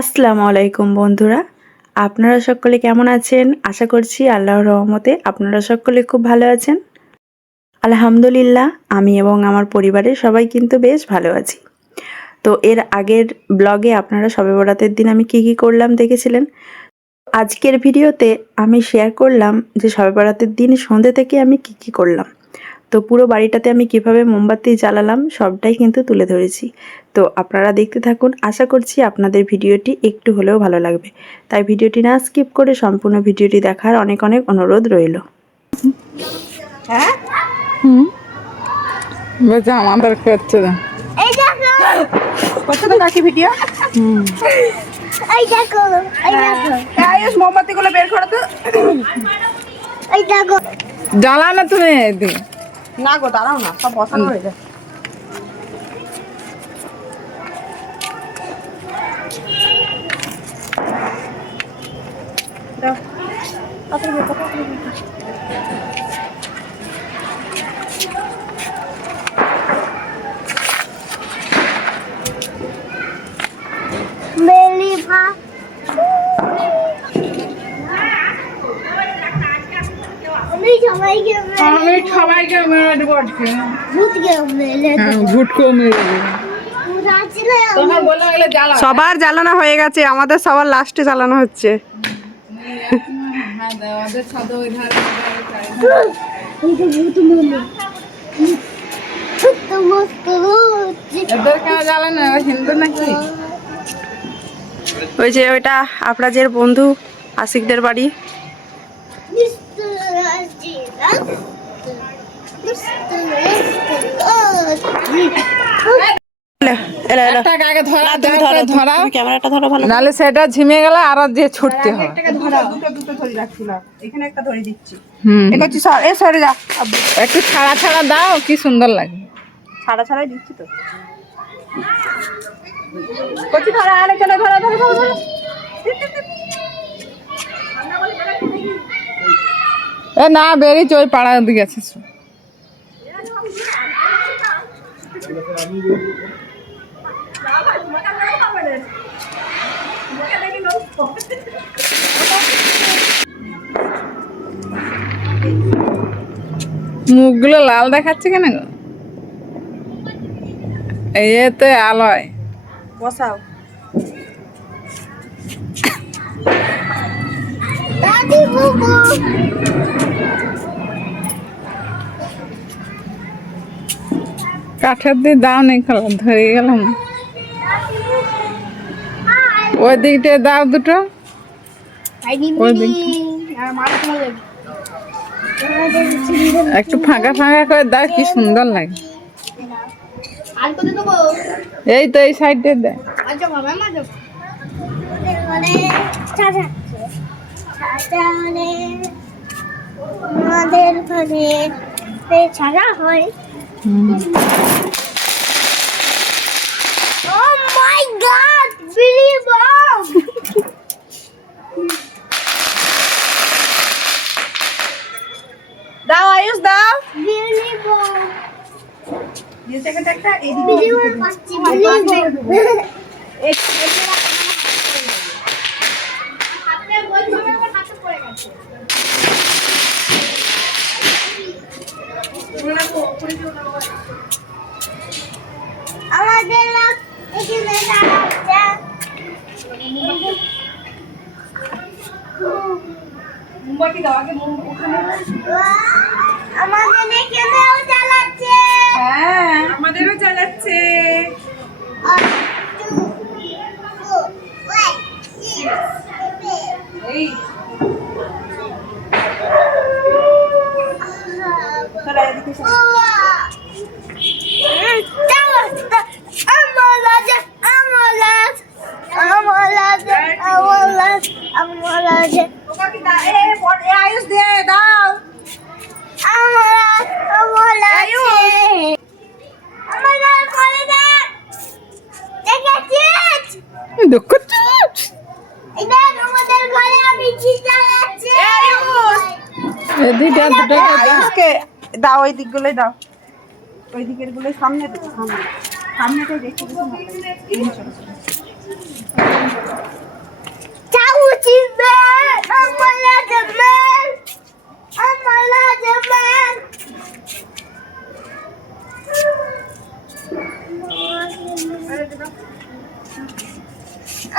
আসসালামু আলাইকুম বন্ধুরা, আপনারা সকলে কেমন আছেন? আশা করছি আল্লাহর রহমতে আপনারা সকলে খুব ভালো আছেন। আলহামদুলিল্লাহ, আমি এবং আমার পরিবারের সবাই কিন্তু বেশ ভালো আছি। তো এর আগের ব্লগে আপনারা শবে বরাতের দিন আমি কি করলাম দেখেছিলেন। আজকের ভিডিওতে আমি শেয়ার করলাম যে শবে বরাতের দিন সন্ধ্যে থেকে আমি কি করলাম। তো পুরো বাড়িটাতে আমি কিভাবে মোমবাতি জ্বালালাম সবটাই কিন্তু তুলে ধরেছি। তো আপনারা দেখতে থাকুন, আশা করছি আপনাদের ভিডিওটি একটু হলেও ভালো লাগবে। তাই ভিডিওটি না স্কিপ করে সম্পূর্ণ ভিডিওটি দেখার অনেক অনেক অনুরোধ রইল। হ্যাঁ বলছে আমাদের করছে না, এই দেখো করছে তো কাকি ভিডিও। এই দেখো আয়ুষ মোমবাতি গুলো বের করো তো। এই দেখো জ্বালা না তুমি এদিকে। না গো দাঁড়াও না, সব বসানো হয়ে যায়। মেলিভা আমি সবাইকে মেরে দেবো আজকে। ভূতকে মেলে ভুটকেও মেরে দেবো। তোমার বলে গেলে জ্বালা। সবার জ্বালানো হয়ে গেছে, আমাদের সবার লাস্টে জ্বালানো হচ্ছে। হ্যাঁ আমাদের ছাদে ওই ধারে এদের কেন জ্বালানো? হিন্দু নাকি? ওই যে ওইটা আপনাদের বন্ধু আশিকদের বাড়ি। আগে ধরা ক্যামেরাটা ধরো ভালো। নাহলে সেটা ঝিমে গেলে আরো দিয়ে ছুটতে হয়। দুটো ধরে রাখছিলাম, এখানে একটা ধরে দিচ্ছি। হুম, এটা হচ্ছে এ সরে যা, একটু ছাড়া ছাড়া দাও, কি সুন্দর লাগে। ছাড়া ছাড়াই দিচ্ছি তো। করছি ধরা, আরে চলো ধরো ধরো ধরো ধরো। এ না বেরিয়েছে, ওই পাড়ার দিকে আছে। মুখগুলো লাল দেখাচ্ছে কেন গো? এতে আলোয় বসাও। কাঠের দিয়ে দাও নেই, খোলা ধরে গেলাম। ওই দিকটা দাও দুটো, ওই দিক একটু ফাঁকা ফাঁকা করে দাও, কি সুন্দর লাগে। এই তো এই সাইডে দেয়। আমাদের ঘরে ছাড়া হয়। Oh my God! Billy Bob! দাও আয়ুষ দাও। Billy Bob. এই জায়গাটা একটা এদিকে। Billy Bob পাচ্ছি। Billy Bob. এই হাতে বই ধরে আমার হাতে পড়ে গেছে। আমাদের লোক এখানে দাঁড়াচ্ছে। মোমবাতি দাও আগে, ওখানে আমাদের এখানেও জ্বালাচ্ছে। হ্যাঁ আমাদেরও জ্বালাচ্ছে। এই তোরা এদিকে আয়ুষ দে দাও। আমাদের ঘরে আমি এদিকে দুটো আয়ুষকে দাও, ওই দিকগুলোই দাও, ওই দিকের গুলোই সামনে সামনেটাই দেখতে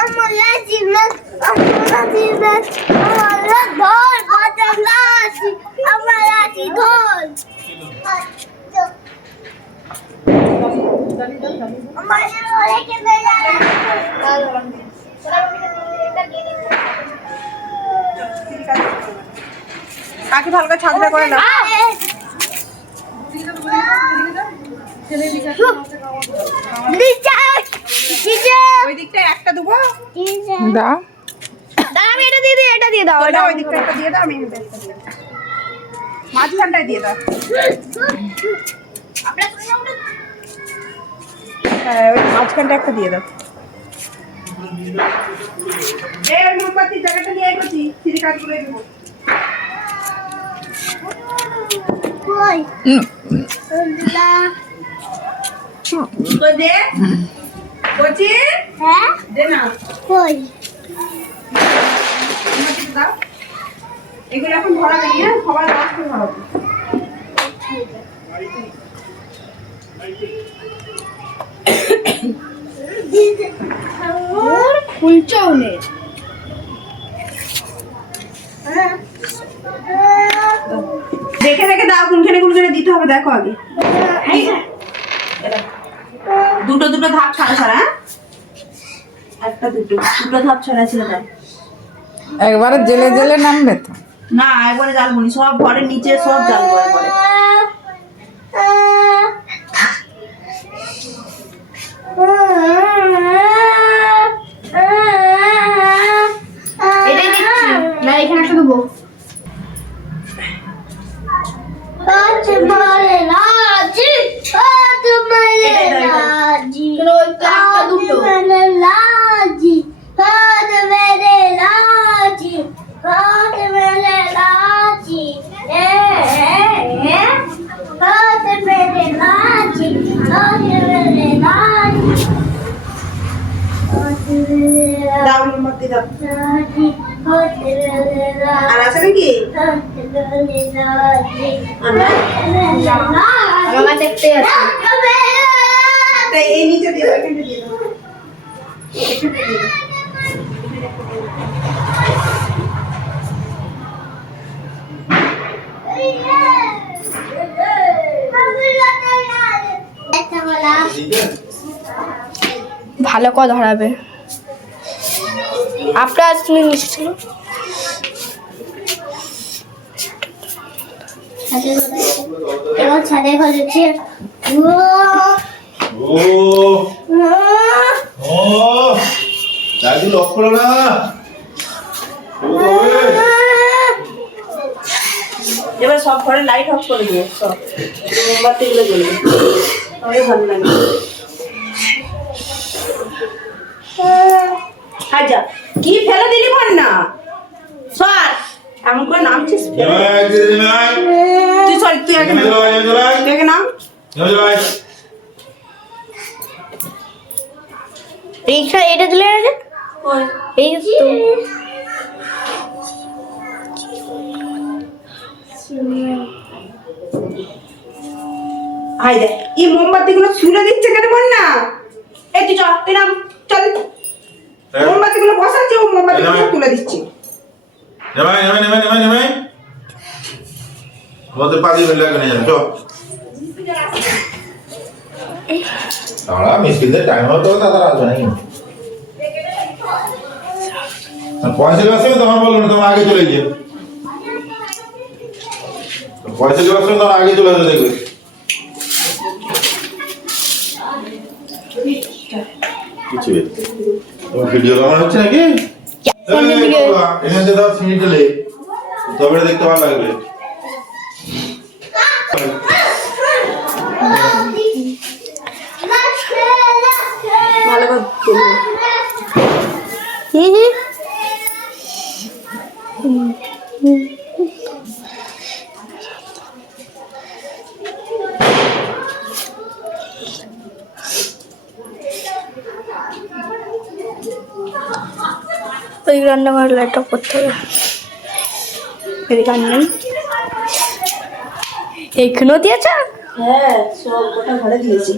আমার লাচি ব্লাস আমার লাচি ব্লাস আমার ধর বাজার লাচি আমার লাচি ধর আমার ওরে কে বেলা কাকি ভালো করে ছাদটা করে নাও। ওই দিকটা একটা দেবো। দাও। আমি এটা দিয়ে দিই, এটা দিয়ে দাও। ওটা ওই দিকটা একটা দিয়ে দাও, আমি এই দিকটা দিয়ে দাও। মাঝখানটায় দিয়ে দাও। হ্যাঁ, ওই মাঝখানটা একটা দিয়ে দাও। এই ওই মোমবাতির জায়গাটা নিয়ে এসেছি, সিঁড়ি কাঠগুলো দেবো। কই তো দে বলছি হ্যাঁ দে না কই মোমবাতিটা দাও। এগুলো এখন ধরাবে নিয়ে সবার লাস্টে ধরাবে। খুলছেও নেই। দেখে দেখে দাও কোনখানে কোনখানে দিতে হবে দেখো আগে। দুটো দুটো ধাপ ছাড়া ছাড়া, হ্যাঁ একটা দুটো দুটো ধাপ ছাড়া ছিল দাও। একবারে জেলে জেলে নামবে তো। না একবারে জ্বালবো নি, সব ঘরের নিচে সব জ্বালবো একবারে। এটাই দিচ্ছি না, এখানে একটা দেবো। তোমারে লাজি তোমারে লাজি তোমারে লাজি তোমারে লাজি তোমারে লাজি তোমারে লাজি তোমারে লাজি দাও মোমবাতি দাও। আর আছে নাকি? আমার দেখতে আছে। তাই এই নিচে দিয়ে দাও, এখানে দিয়ে দাও। এখানে দিয়ে দাও। ভালো করে ধরাবে। আপনার তুমি নিচে ছিল এবার ছাদে ঘরেছে। ও ও দাদু লক করো না। এবার সব ঘরে লাইট অফ করে দিও, সব মোমবাতিগুলো জ্বলবে, তবে ভালো লাগবে। হাজা কি ফেলে দিলি ভান না সর, এমন করে নামছিস ফেলে দে। তুই সর, তুই আগে নাম, তুই আগে নাম। রিক্সা এটা দিলে না যে এই তো হাই দে এই মোমবাতিগুলো ছুঁড়ে দিচ্ছে কেন বল না। এই তুই চল, তুই নাম চল। মোমবাতিগুলো বসাচ্ছে, ও মোমবাতিগুলো তুলে দিচ্ছে। তোমাদের পাদি হইলে আগে নিয়ে যান চো। তারা মিস্ত্রিদের টাইম হতো তারা আসবে নাকি? পয়সা দেওয়ার সময় তোমার বললো না, তোমার আগে চলে গিয়ে পয়সা দেওয়ার সময় তোমার আগে চলে আসবে দেখবে। কিছু তোমার ভিডিও কেমন হচ্ছে নাকি? এখানে দাও সিঁড়িটালে, তবে দেখতে ভালো লাগবে। ভালো করে তুলবে। ওই রান্নাঘর লাইট অফ করতে হবে। এদিকে আর নেই, এইখানেও দিয়েছে। হ্যাঁ সব গোটা ঘরে দিয়েছি।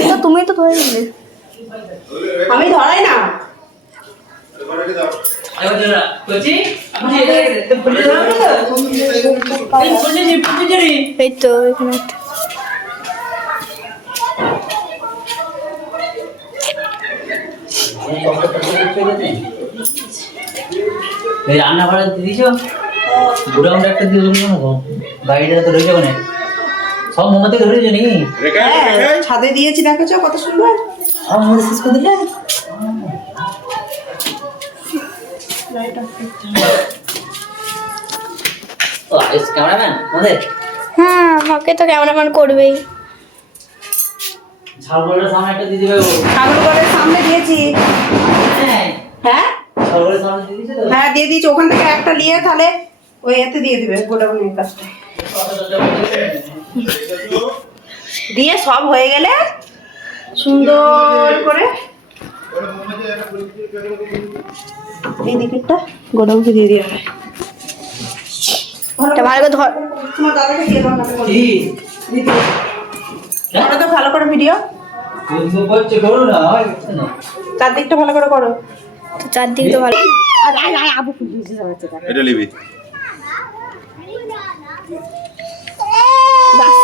এটা তুমি তো ধরে দিলে। আমি ধরাই না। এই তো এখানে একটা। রান্না করা দিয়েছ গোডাউনটা একটা দিয়ে দেবো না গো বাড়িটা তো রয়েছে ওখানে সব মোমবাতি ধরেছো নাকি হ্যাঁ ছাদে দিয়েছি দেখেছো কত সুন্দর। সব মোমবাতি শেষ করে দিলে ও আইস ক্যামেরাম্যান আমাদের হ্যাঁ আমাকে তো ক্যামেরাম্যান করবেই। ঝালগড়ের সামনে একটা দিয়ে দেবে ও ঠাকুরঘরের সামনে দিয়েছি। হ্যাঁ হ্যাঁ ঝালগড়ের সামনে দিয়ে দিয়েছে তো হ্যাঁ দিয়ে দিয়েছি, ওখান থেকে একটা নিয়ে তাহলে ওই এতে দিয়ে দিবে গোডাউনের কাজটা দিয়ে সব হয়ে গেলে সুন্দর করে এই দিকেরটা গোডাউনকে দিয়ে দিয়ে হবে। এটা ভালো করে ধর। তোমার দাদাকে দিয়ে দাও না কি ওটা তো ভালো করে ভিডিও তুমি করছে করো না হয় না চারদিকটা ভালো করে করো। তো চারদিকে তো ভালো। এটা লিবি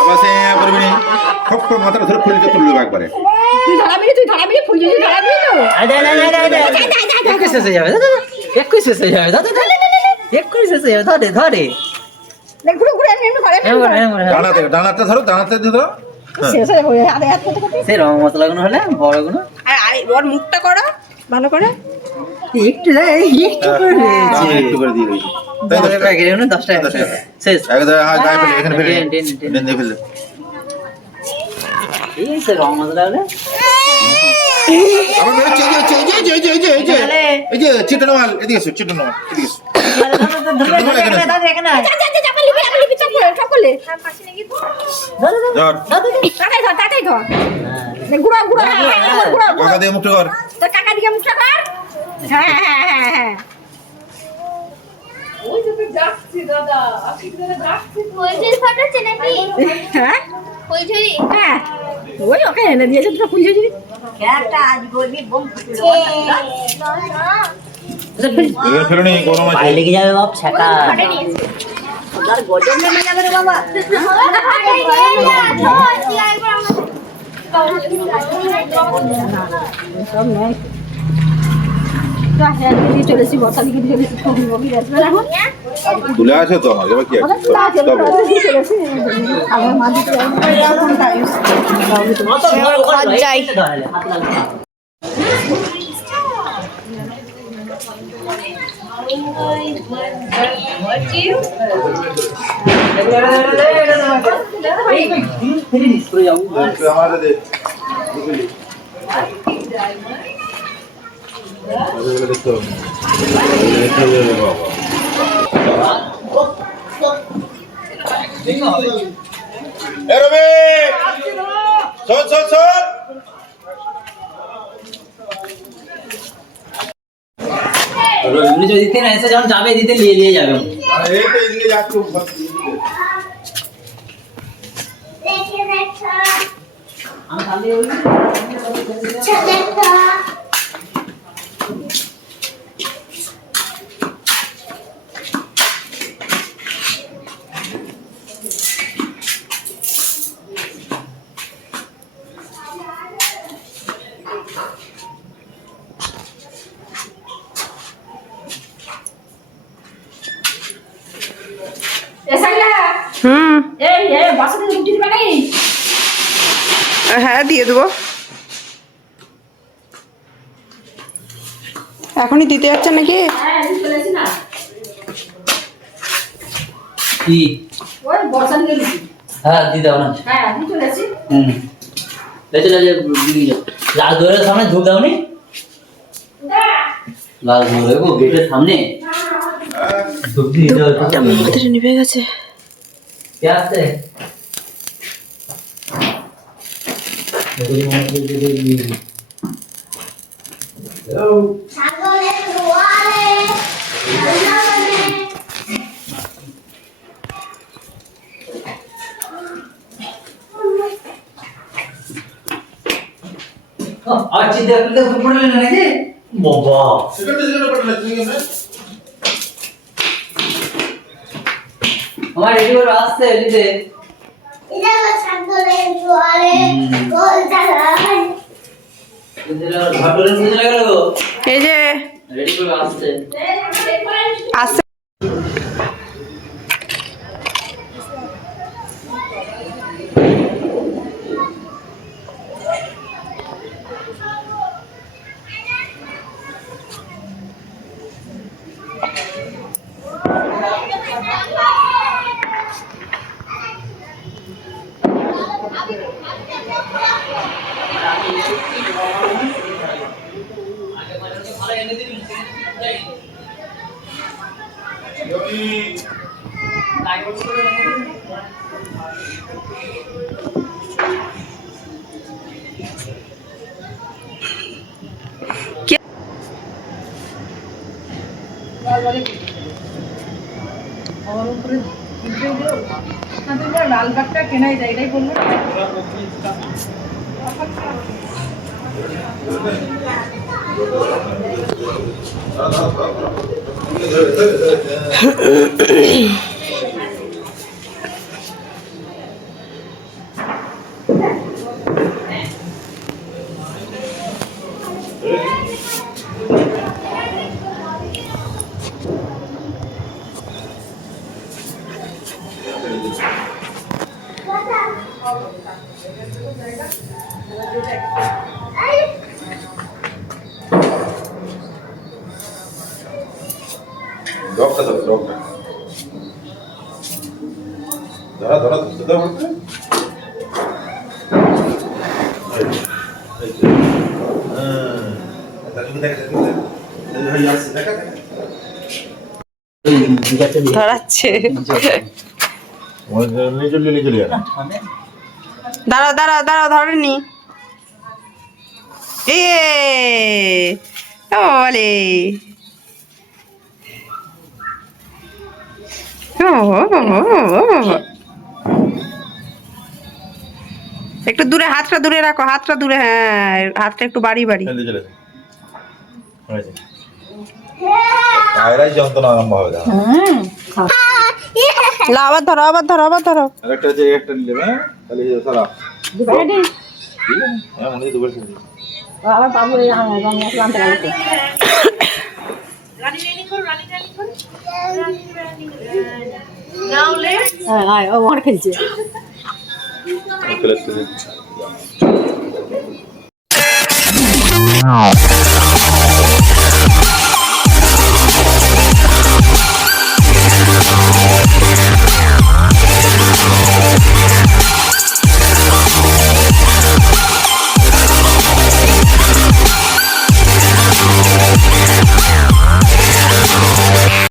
আবার সে করবি নি খপ খপ মাথাটা ধরে খুলে তুলবে একবারে তুই ধরাবি ফুল যদি ধরাবি তো আরে না না না একটু শেষ হয়ে যাবে একটু শেষ হয়ে যাবে দাদা একটু শেষ হয়ে যাবে ধরে ধরে দেখ ঘুরে ঘুরে এমনি করে ডানাতে ধরো ডানাতে দিয়ে ধরো শেষ হয়ে যাবে। আরে এত কত কত সেই রং মশলাগুলো হলে বড়গুলো আর ওর মুখটা করো ভালো করে। একটু একটু করে একটু করে দিয়ে দিই তাই তো 10 টাকা 10 টাকা শেষ একদম গায়ে ফেলে এখানে ফেলে টেনে ফেলে এই সে রং মশলা হলে আবার বেরোচ্ছে এই যে চিটন মাল এদিকে এসো চিটন মাল এদিকে এসো ধর কাকা দিয়ে মুখটা কর কাকা দিকে মুখটা কর। হ্যাঁ হ্যাঁ হ্যাঁ হ্যাঁ ফুলঝুরি ফাটাচ্ছে নাকি? হ্যাঁ ফুলঝুরি? হ্যাঁ ওই ওকে এনে দিয়েছে দুটো ফুল ঝুড়ি। এখানে ফেলো নি গরম আছে বাইরে লেগে যাবে বাপ ছাকা চলেছি বর্ষা দিকে চলেছি তুলে আছে তো আমার এবার কি আছে আমার মা দিকে যাই। আমাদের দে দেখতে হবে রবি শোন এমনি যদি দিতে না এসে যখন যাবে দিতে নিয়ে যাবে এই তো এদিকে যাচ্ছে আমি খালি ওই হ্যাঁ দিয়ে দেবো এখনই দিতে যাচ্ছে নাকি কি হ্যাঁ দি দাও না লাল দুয়ারের সামনে ধূপ দাও নি লাল দুয়ারে গো গেটের সামনে ধূপ দিয়ে দাও নিভে গেছে কে আসছে আর চিন্তা করলে ঘুম পড়লে নাকি বাবা সেকেন্ড পড়লে আমার রেডি করে আসছে এলিতে এটা সাগরে জলে গোল চালায় ঘটলের বুঝে গেল এই যে রেডি করে আসছে আসছে লালবাগটা কেনাই যায় এটাই বললো ডগটা ধরো ডগটা ধরা ধরা ধরতে দাও বলতে ধরাচ্ছে চলে চলে যাবে দাঁড়াও দাঁড়াও দাঁড়াও ধরেনি এ ওলে একটু দূরে হাতটা দূরে রাখো হাতটা দূরে হ্যাঁ হাতটা একটু বাড়ি বাড়ি চলে পায়রাই যন্ত্রণা আরম্ভ হবে দাও না আবার ধরো আবার ধরো আবার ধরো আরেকটা আছে একটা নিলে হ্যাঁ তাহলে সারা ঠিক আছে হ্যাঁ মনে দুবার শুনছি আবার বাবু এই রং মশলা আনতে গেছে হ্যাঁ ও ওখানে খেলছে চলে